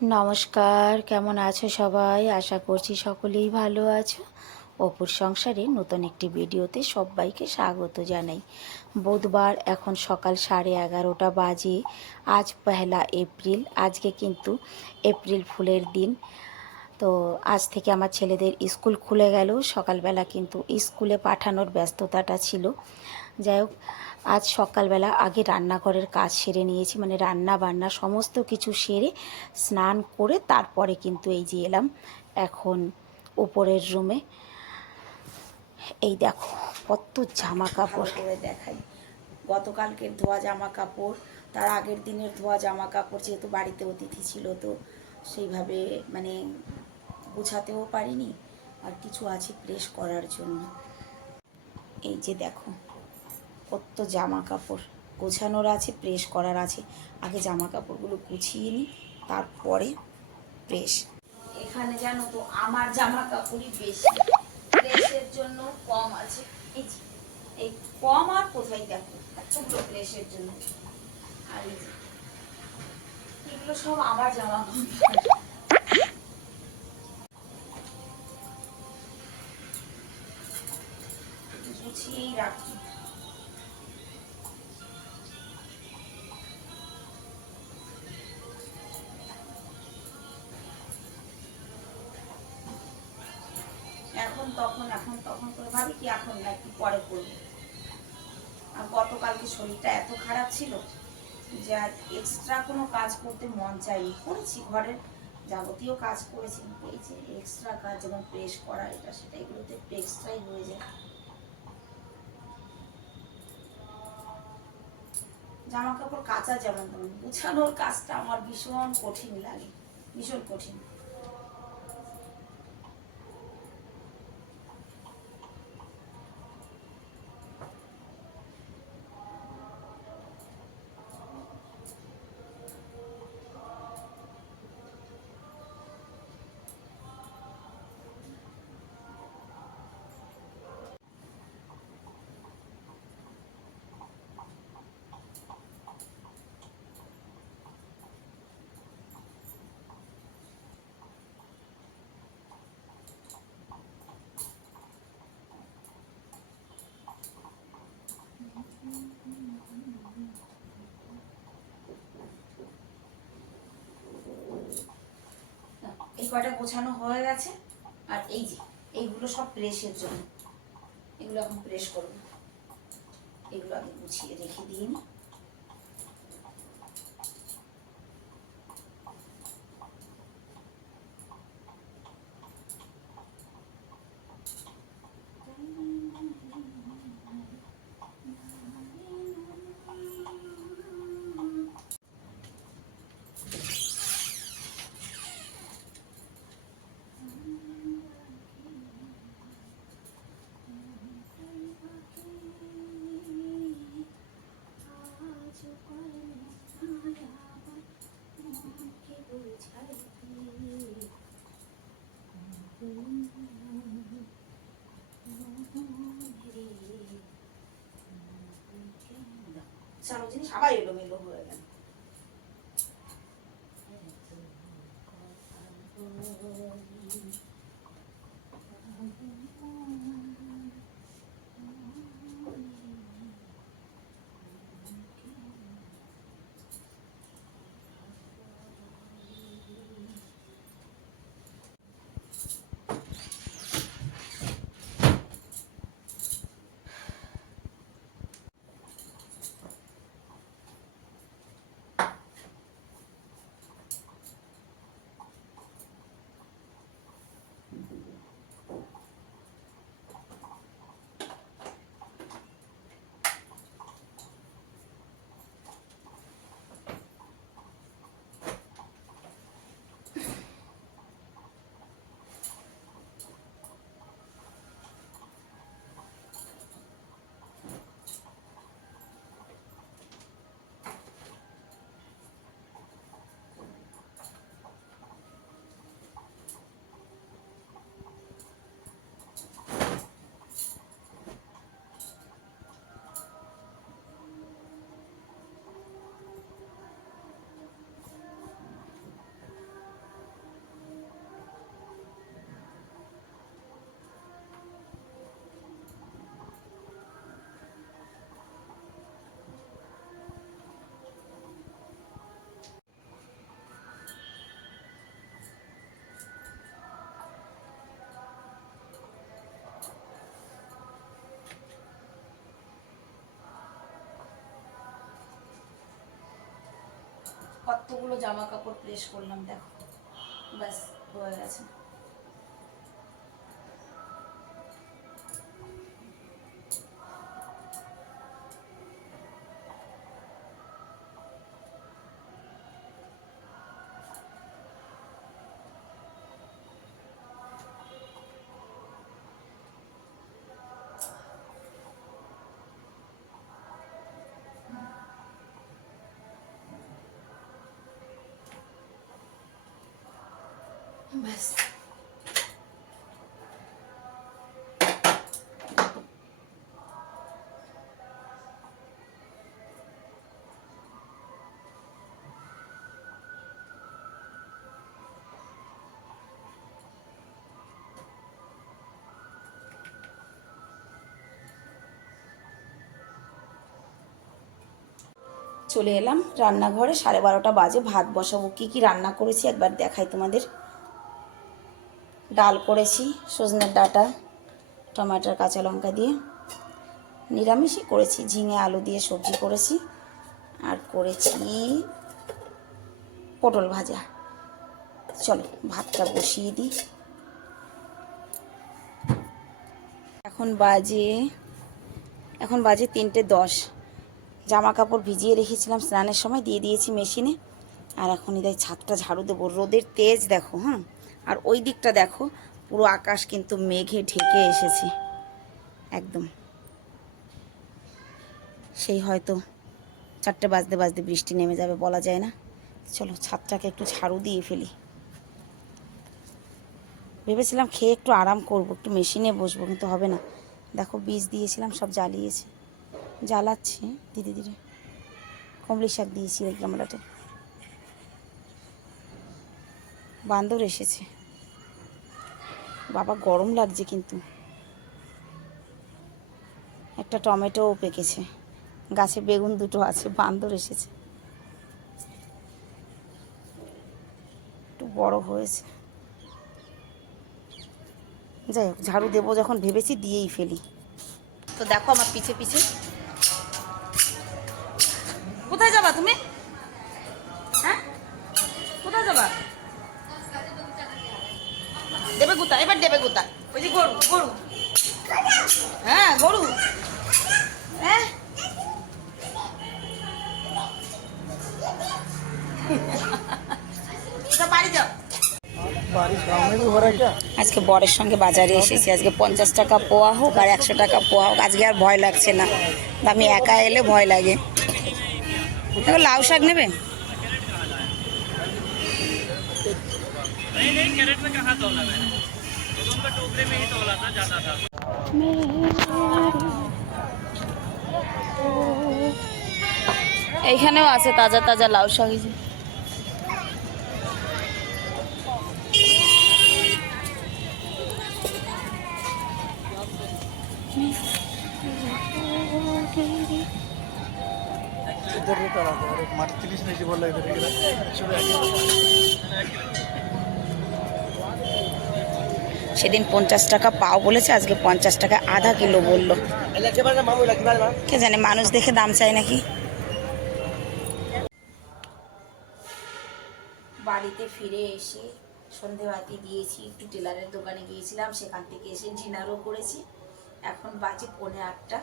নমস্কার, কেমন আছো সবাই? আশা করছি সকলেই ভালো আছো। অপুর সংসারে নতুন একটি ভিডিওতে সবাইকে স্বাগত জানাই। বুধবার এখন সকাল 11:30 বাজে। আজ পহেলা এপ্রিল। আজকে কিন্তু এপ্রিল ফুলের দিন। তো আজ থেকে আমার ছেলেদের স্কুল খুলে গেল। সকালবেলা কিন্তু স্কুলে পাঠানোর ব্যস্ততাটা ছিল। যাই হোক, আজ সকালবেলা আগে রান্নাঘরের কাজ সেরে নিয়েছি, মানে রান্না বান্না সমস্ত কিছু সেরে স্নান করে তারপরে কিন্তু এই যে এলাম এখন উপরের রুমে। এই দেখো কত জামা কাপড় করে দেখাই। গতকালকের ধোয়া জামা কাপড়, তার আগের দিনের ধোয়া জামা কাপড়, যেহেতু বাড়িতে অতিথি ছিল তো সেইভাবে মানে গুছাতেও পারিনি, আর কিছু আছে প্রেস করার জন্য। এই যে দেখো কত জামা কাপড় গোছানোর আছে, প্রেস করার আছে। আগে জামা কাপড়গুলো গুছিয়ে নিই, তারপরে প্রেস। এখানে জানো তো আমার জামা কাপড়ই বেশি, প্রেসের জন্য কম আছে। এই যে এই কম আর কোথায় দেখো এতগুলো প্রেসের জন্য। আর এই যে এগুলো সব আমার জামা কাপড়, গুছিয়েই রাখি। এখন তখন করে ভাবি কি এখন না একটু পরে করবো। আর গতকালকে শরীরটা এত খারাপ ছিল যে আর এক্সট্রা কোনো কাজ করতে মন চাইনি। করেছি ঘরের যাবতীয় কাজ করেছি, কিন্তু এই যে এক্সট্রা কাজ যেমন প্রেস করা এটা সেটা এগুলোতে এক্সট্রাই হয়ে যায়। জামা কাপড় কাচা যেমন তেমন, গুছানোর কাজটা আমার ভীষণ কঠিন লাগে, ভীষণ কঠিন। এই কয়টা গোছানো হয়ে গেছে। আর এই যে এইগুলো সব প্রেসের জন্য, এগুলো এখন প্রেস করবো। এগুলো আগে গুছিয়ে রেখে দিই। সারা জিনিস আবার এলোমেলো হয়ে গেল। কতগুলো জামা কাপড় প্রেস করলাম দেখো, ব্যাস হয়ে গেছে। ব্যাস চলে এলাম রান্নাঘরে, 12:30 বাজে, ভাত বসাবো। কি কি রান্না করেছি একবার দেখাই তোমাদের। ডাল করেছি সজনের ডাঁটা টমেটোর কাঁচা লঙ্কা দিয়ে, নিরামিষই করেছি, ঝিঙে আলু দিয়ে সবজি করেছি, আর করেছি পটল ভাজা। চলো ভাতটা বসিয়ে দিই। এখন বাজে 3:10। জামা কাপড় ভিজিয়ে রেখেছিলাম স্নানের সময়, দিয়ে দিয়েছি মেশিনে। আর এখন এদের ছাদটা ঝাড়ু দেবো। রোদের তেজ দেখো, হ্যাঁ। আর ওই দিকটা দেখো, পুরো আকাশ কিন্তু মেঘে ঢেকে এসেছে একদম। সেই হয়তো 4টে বাজতে বাজতে বৃষ্টি নেমে যাবে, বলা যায় না। চলো ছাদটাকে একটু ঝাড়ু দিয়ে ফেলি। ভেবেছিলাম খেয়ে একটু আরাম করব, একটু মেশিনে বসবো, কিন্তু হবে না। দেখো বীজ দিয়েছিলাম, সব জ্বালাচ্ছে ধীরে ধীরে। কমলি শাক দিয়েছি ওই গামলাতে। বান্দর এসেছে বাবা, গরম লাগছে কিন্তু। একটা টমেটোও পেকেছে, গাছে বেগুন দুটো আছে, বান্দর এসেছে। একটু বড় হয়েছে। যাই হোক, ঝাড়ু দেবো যখন ভেবেছি দিয়েই ফেলি। তো দেখো আমার পিছে পিছে। কোথায় যাবা তুমি? হ্যাঁ, কোথায় যাবা? দেবে গুতা, এবার দেবে গুতা। ওই যে গরু গরু, হ্যাঁ গরু, হ্যাঁ। বাড়ি যাও। আজকে বরের সঙ্গে বাজারে এসেছি। আজকে 50 টাকা পোয়া হোক আর 100 টাকা পোয়া হোক, আজকে আর ভয় লাগছে না। আমি একা এলে ভয় লাগে। লাউ শাক নেবে? এইখানেও আছে তাজা তাজা লাউ শাক। সেদিন 50 টাকা পাও বলেছে, আজকে 50 টাকা আধা কিলো বললো। কে জানে, মানুষ দেখে দাম চাই নাকি। বাড়িতে ফিরে এসে সন্ধেবাতি দিয়েছি, একটু টেলারের দোকানে গিয়েছিলাম, সেখান থেকে এসে ডিনারও করেছি। এখন বাজে 7:45।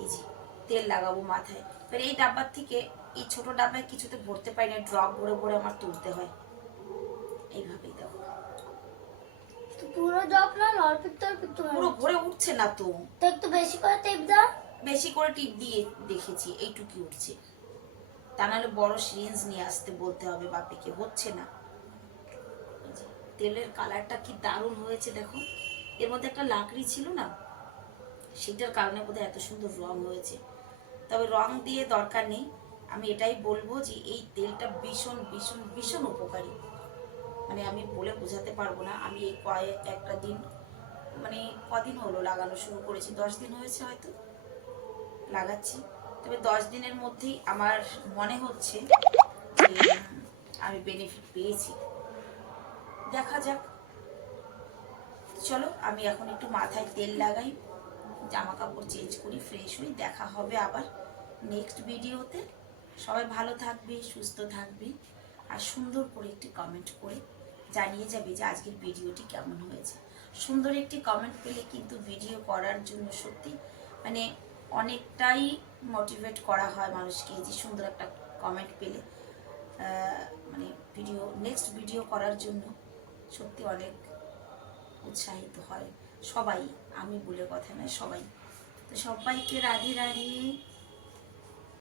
এই যে তেল লাগাবো মাথায়। এবার এই ডাব্বার থেকে, এই ছোট ডাব্বায় কিছুতে ভরতে পারি না, ড্রপ ভরে ভরে আমার তুলতে হয়। এইভাবেই দেখো, পুরো ড্রপ না, অল্প অল্প পুরো ভরে উঠছে না তো। একটু বেশি করে টিপ দাও। বেশি করে টিপ দিয়ে দেখেছি, এইটুকুই উঠছে। তা নাহলে বড় সিরিঞ্জ নিয়ে আসতে বলতে হবে বাপিকে, হচ্ছে না। তেলের কালারটা কি দারুণ হয়েছে দেখো। এর মধ্যে একটা লাকড়ি ছিল না, সেটার কারণে বোধহয় এত সুন্দর রং হয়েছে। তবে রং দিয়ে দরকার নেই, আমি এটাই বলবো যে এই তেলটা ভীষণ ভীষণ ভীষণ উপকারী। মানে আমি বলে বোঝাতে পারবো না। আমি এই একটা দিন, মানে কদিন হলো লাগানো শুরু করেছি, 10 দিন হয়েছে হয়তো লাগাচ্ছি। তবে 10 দিনের মধ্যেই আমার মনে হচ্ছে যে আমি বেনিফিট পেয়েছি। দেখা যাক। চলো আমি এখন একটু মাথায় তেল লাগাই, জামা কাপড় চেঞ্জ করি, ফ্রেশ হই। দেখা হবে আবার নেক্সট ভিডিওতে। সবাই ভালো থাকবে, সুস্থ থাকবে, আর সুন্দর করে একটি কমেন্ট করে জানিয়ে যাবে যে আজকের ভিডিওটি কেমন হয়েছে। সুন্দর একটি কমেন্ট পেলে কিন্তু ভিডিও করার জন্য সত্যি মানে অনেকটাই মোটিভেট করা হয় মানুষকে, যে সুন্দর একটা কমেন্ট পেলে মানে নেক্সট ভিডিও করার জন্য সত্যি অনেক উৎসাহিত হয় সবাই, আমি বলে কথা নয়, সবাই। তো সবাইকে রাধে রাধে।